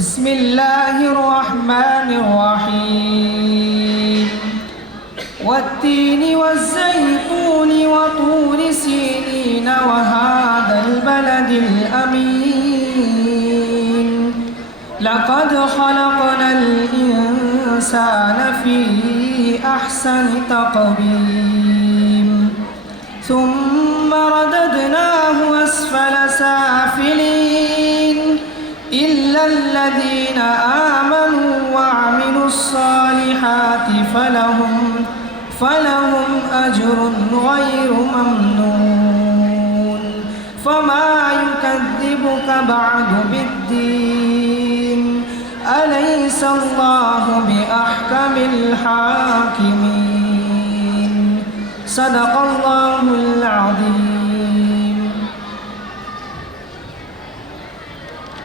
بسم الله الرحمن الرحيم والتين والزيتون وطور سينين وهذا البلد الأمين لقد خلقنا الإنسان في أحسن تقويم ثم رددناه أسفل سافلين إلا الذين آمنوا وعملوا الصالحات فلهم أجر غير ممنون فما يكذبك بعد بالدين أليس الله بأحكم الحاكمين صدق الله